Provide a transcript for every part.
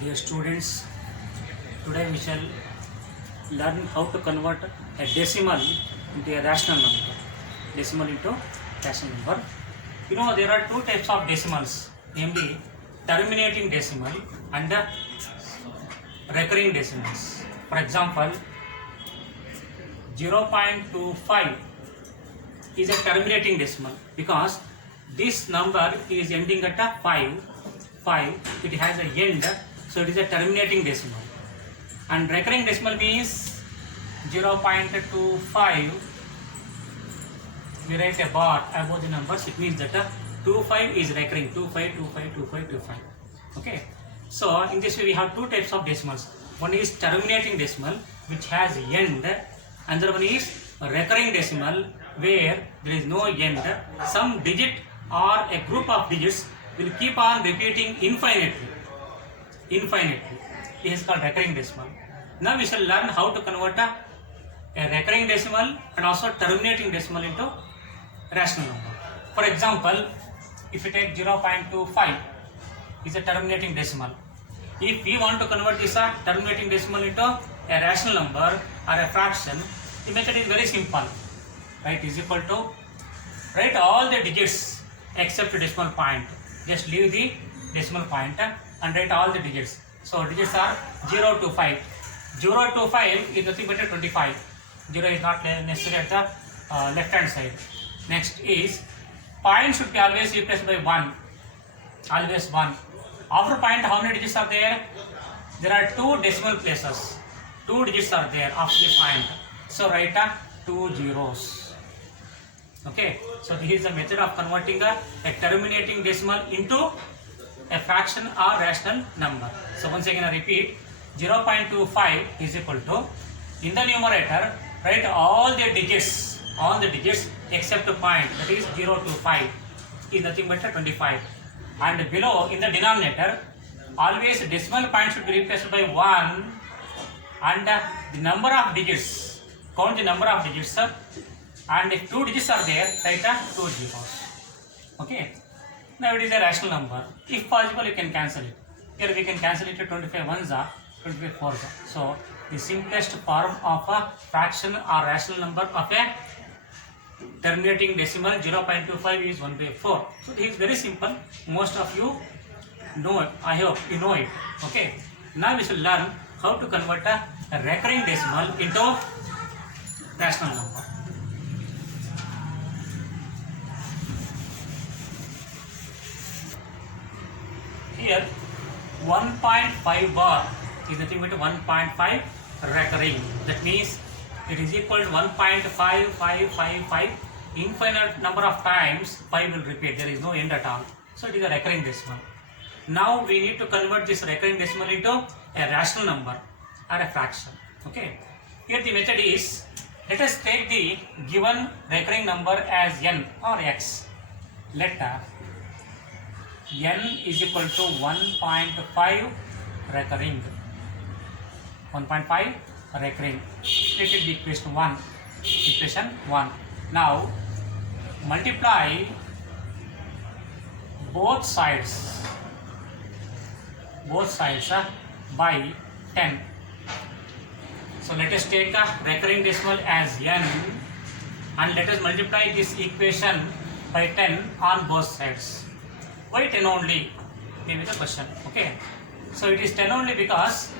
Dear students, today we shall learn how to convert a decimal into a rational number. Decimal into rational number. You know there are two types of decimals, namely terminating decimal and recurring decimals. For example, 0.25 is a terminating decimal because this number is ending at a 5, it has an end, so it is a terminating decimal. And recurring decimal means 0.25, we write a bar above the numbers, it means that 25 is recurring, 25, 25, 25, 25. Okay, so in this way we have two types of decimals. One is terminating decimal which has end, another one is recurring decimal where there is no end. Some digit or a group of digits will keep on repeating infinitely. It is called recurring decimal. Now we shall learn how to convert a recurring decimal and also terminating decimal into rational number. For example, if you take 0.25 is a terminating decimal. If we want to convert this terminating decimal into a rational number or a fraction, the method is very simple. Right, is equal to write all the digits except the decimal point. Just leave the decimal point and write all the digits. So digits are 0 to 5. 0 to 5 is nothing but 25. 0 is not necessary at the left hand side. Next is point should be always replaced by 1. Always 1. After point, how many digits are there? There are 2 decimal places. 2 digits are there after the point. So write 2 zeros. Okay, so this is the method of converting a terminating decimal into a fraction or rational number. So once again I repeat, 0.25 is equal to, in the numerator write all the digits except a point, that is 0 to 5 is nothing but 25. And below in the denominator always decimal point should be replaced by 1 and the number of digits, count the number of digits, and if 2 digits are there, write 2 zeros. Okay. Now it is a rational number. If possible, you can cancel it. Here we can cancel it to 25 ones are, 25 fours are. So the simplest form of a fraction or rational number of a terminating decimal 0.25 is 1/4. So this is very simple. Most of you know it. I hope you know it. Okay. Now we shall learn how to convert a recurring decimal into rational number. Here 1.5 bar is nothing but 1.5 recurring. That means it is equal to 1.5555. Infinite number of times 5 will repeat. There is no end at all. So it is a recurring decimal. Now we need to convert this recurring decimal into a rational number or a fraction. Okay. Here the method is, let us take the given recurring number as n or x. Let n is equal to 1.5 recurring. 1.5 recurring. Take the equation 1. Equation 1. Now multiply both sides by 10. So let us take a recurring decimal as n and let us multiply this equation by 10 on both sides. Why 10 only? Maybe the question. Okay. So it is 10 only because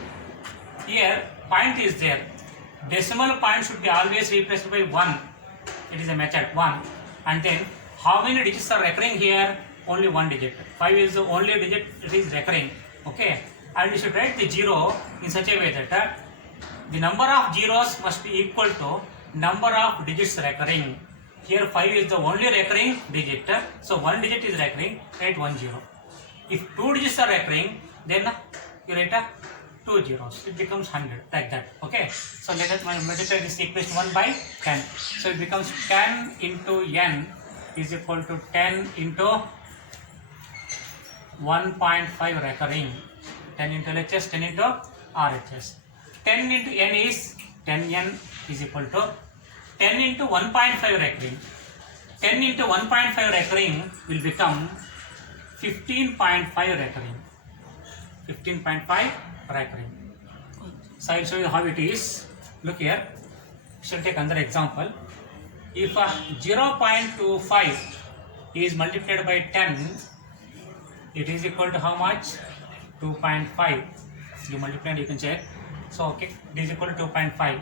here point is there. Decimal point should be always replaced by 1. It is a method 1. And then how many digits are recurring here? Only 1 digit. 5 is the only digit it is recurring. Okay. And you should write the 0 in such a way that the number of zeros must be equal to number of digits recurring. Here 5 is the only recurring digit, so 1 digit is recurring, write 1 0. If 2 digits are recurring, then you write 2 zeros, it becomes 100, like that. Okay, so let us multiply this equation 1 by 10. So it becomes 10 into n is equal to 10 into 1.5 recurring, 10 into LHS, 10 into RHS. 10 into n is 10n is equal to 10 into 1.5 recurring. 10 into 1.5 recurring will become 15.5 recurring. 15.5 recurring. So I will show you how it is. Look here. We shall take another example. If 0.25 is multiplied by 10, it is equal to how much? 2.5. You multiply and you can check. So okay, it is equal to 2.5.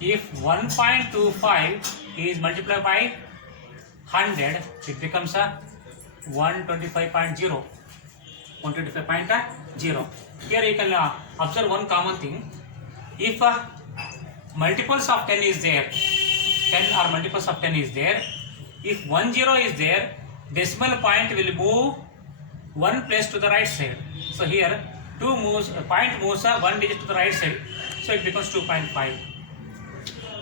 If 1.25 is multiplied by 100, it becomes a 125.0. 125.0. Here you can observe one common thing. If multiples of 10 is there, 10 or multiples of 10 is there, if 10 is there, decimal point will move one place to the right side. So here point moves one digit to the right side, so it becomes 2.5.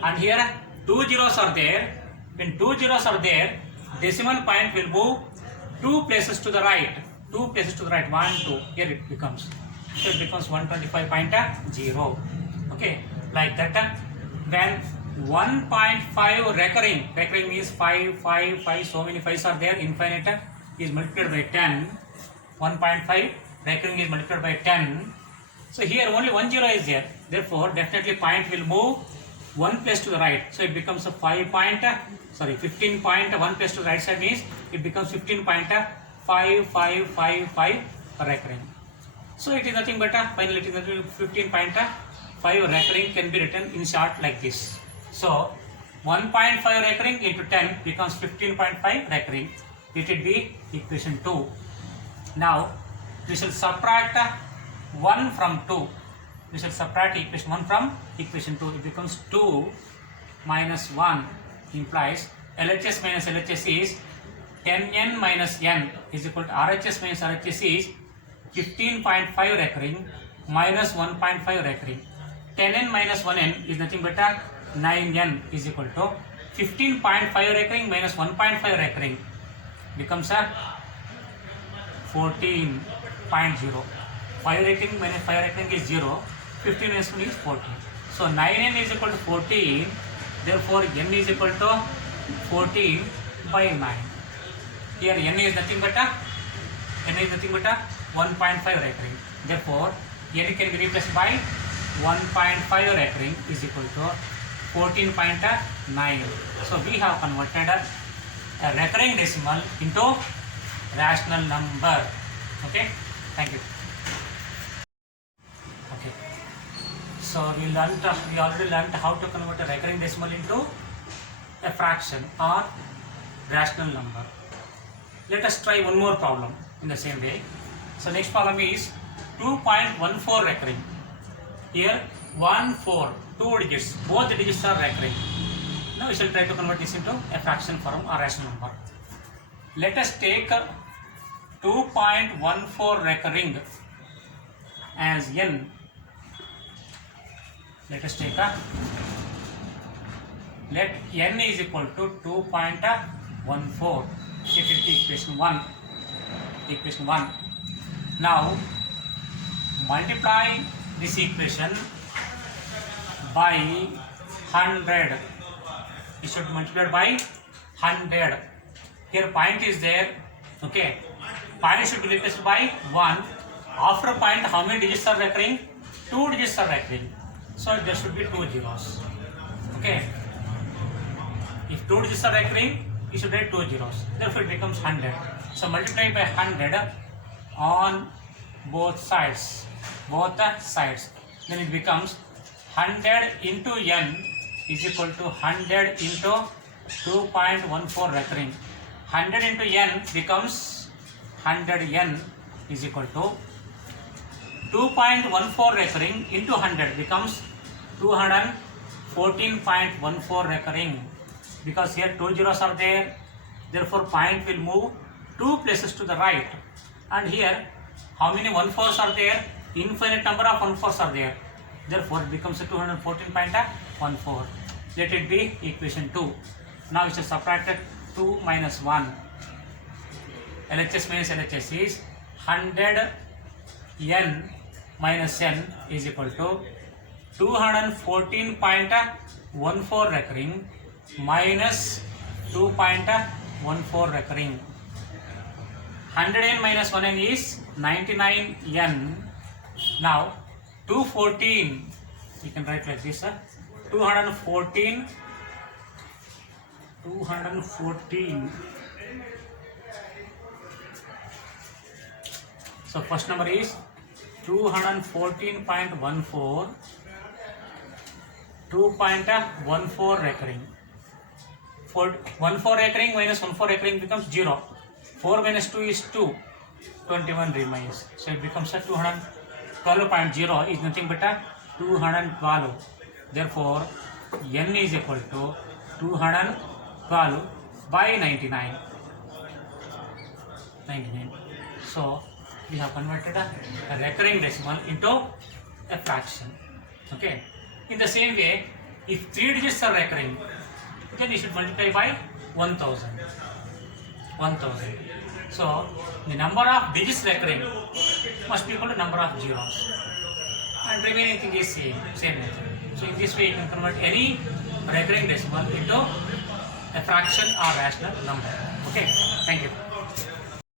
And here two zeros are there. When two zeros are there, decimal point will move two places to the right. 2 places to the right, 1, 2. Here it becomes. So it becomes 125.0. Okay, like that. When 1.5 recurring means 5, 5, 5, so many 5s are there, infinite is multiplied by 10. 1.5 recurring is multiplied by 10. So here only 10 is there. Therefore, definitely point will move one place to the right. So it becomes a 15.1 place to the right side means it becomes 15.5555 recurring. So it is nothing but finally it is 15.5 recurring can be written in short like this. So 1.5 recurring into 10 becomes 15.5 recurring. It will be equation 2. Now we shall subtract 1 from 2. We shall subtract equation 1 from equation 2. It becomes 2 minus 1 implies LHS minus LHS is 10n minus n is equal to RHS minus RHS is 15.5 recurring minus 1.5 recurring. 10n minus 1n is nothing but 9n is equal to 15.5 recurring minus 1.5 recurring becomes a 14.0. 5 recurring minus 5 recurring is 0. 15 minus 1 is 14. So 9n is equal to 14. Therefore n is equal to 14 by 9. Here n is nothing but 1.5 recurring. Therefore n can be replaced by 1.5 recurring is equal to 14.9. So we have converted a recurring decimal into rational number. Okay, thank you. Okay, so we already learned how to convert a recurring decimal into a fraction or rational number. Let us try one more problem in the same way. So next problem is 2.14 recurring. Here 1, 4, 2 digits, both the digits are recurring. Now we shall try to convert this into a fraction form or rational number. Let us take 2.14 recurring as n. Let us take let n is equal to 2.14. It is equation 1. Equation 1. Now multiply this equation by 100. It should be multiplied by 100. Here point is there. Okay. Point should be replaced by 1. After point, how many digits are recurring? 2 digits are recurring. So there should be 2 zeros. Okay. If 2 digits are recurring, you should write 2 zeros. Therefore it becomes 100. So multiply by 100 on both sides. Then it becomes 100 into n is equal to 100 into 2.14 recurring. 100 into n becomes 100n is equal to 2.14 recurring into 100 becomes 214.14 recurring. Because here 2 zeros are there, therefore point will move 2 places to the right. And here how many 1/4s are there? Infinite number of 1/4s are there. Therefore it becomes a 214.14. Let it be equation 2. Now we shall subtract 2 minus 1. LHS minus LHS is 100 n minus n is equal to 214.14 recurring minus 2.14 recurring. 100n minus 1n is 99n Now 214, you can write like this, 214. So first number is 214.14, 2.14 recurring. 14 recurring minus 14 recurring becomes 0. 4 minus 2 is 2. 21 remains. So it becomes a 212.0 is nothing but a 212. Therefore, n is equal to 212 by 99. So we have converted a recurring decimal into a fraction. Okay. In the same way, if 3 digits are recurring, then you should multiply by 1000. So the number of digits recurring must be equal to number of zeros, and remaining thing is same method. So in this way, you can convert any recurring decimal into a fraction or rational number. Okay. Thank you.